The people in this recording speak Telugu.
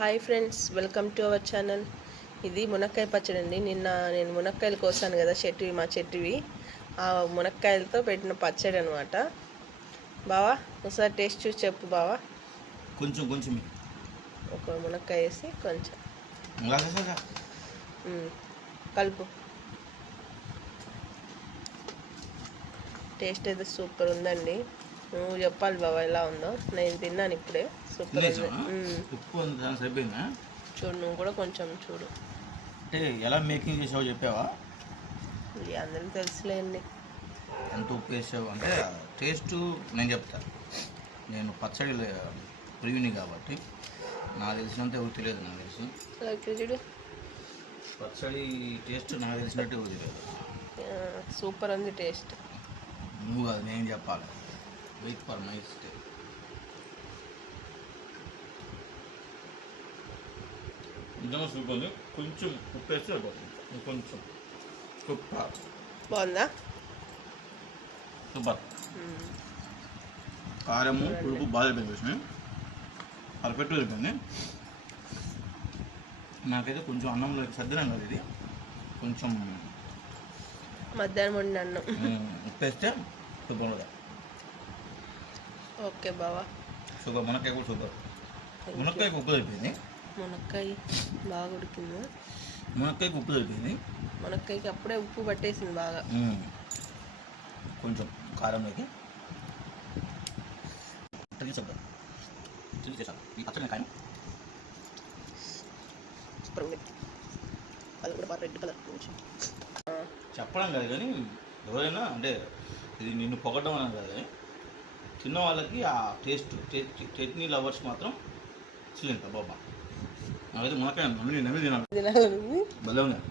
Hi friends, welcome to our channel. ఇది మునక్కాయ పచ్చడి అండి. నిన్న నేను మునక్కాయలు కోసాను కదా, మా చెట్టువి. ఆ మునక్కాయలతో పెట్టిన పచ్చడి అనమాట. బావా ఒకసారి టేస్ట్ చూసి చెప్పు బావా. కొంచెం కొంచెం ఒక మునక్కాయ వేసి కొంచెం కలుపు. టేస్ట్ అయితే సూపర్ ఉందండి. నువ్వు చెప్పాలి బావా ఎలా ఉందో. నేను తిన్నాను ఇప్పుడే. సూపర్ ఉంది. చూడు, నువ్వు కూడా కొంచెం చూడు. అంటే ఎలా మేకింగ్ చేసావో చెప్పావా? ఇది అందరికీ తెలుసులేండి. ఎంత ఉప్పు వేసావు అంటే టేస్ట్ నేను చెప్తాను. నేను పచ్చడి ప్రియుని కాబట్టి నాకు తెలిసినంత ఎవరు తెలియదు. నాకు తెలుసు చూడు, పచ్చడి టేస్ట్ నాకు తెలిసినట్టు ఎవరు తెలియదు. సూపర్ ఉంది టేస్ట్. నువ్వు కాదు, నేను చెప్పాలి. Wait for my stay. నిజంగా సూపర్ ఉంది. కొంచెం ఉప్పు వేస్తే కొంచెం సూపర్. బాగుందా? సూపర్. కారము పులుపు బాగా అయిపోయింది. పర్ఫెక్ట్గా అయిపోయింది. నాకైతే కొంచెం అన్నంలో సర్దినం కదా, ఇది కొంచెం మధ్యాహ్నం వండిన అన్నం ఉప్పు వేస్తే సూపర్ ఉంటుంది. ఓకే బావా. సూపర్. మునక్కాయ కూడా సూపర్. మునక్కాయకు ఉప్పు అయిపోయింది. మునక్కాయ బాగా ఉడికింది. మునక్కాయకి ఉప్పు అయిపోయింది. మునక్కాయకి అప్పుడే ఉప్పు పట్టేసింది బాగా. కొంచెం కారంలోకి ఈ పచ్చడి కాయం సూపర్ ఉంది. అది కూడా బాగా రెడ్ కలర్ కొంచెం. చెప్పడం కాదు కానీ ఎవరైనా అంటే ఇది నిన్ను పొగడం అనేది కాదు కానీ చిన్న వాళ్ళకి ఆ టేస్ట్ చట్నీ లవర్స్ మాత్రం చిల్లింత బాబా. నాకైతే మునక్కాయ నమ్మి తినాలి. తినాలని భలే ఉన్నాయి.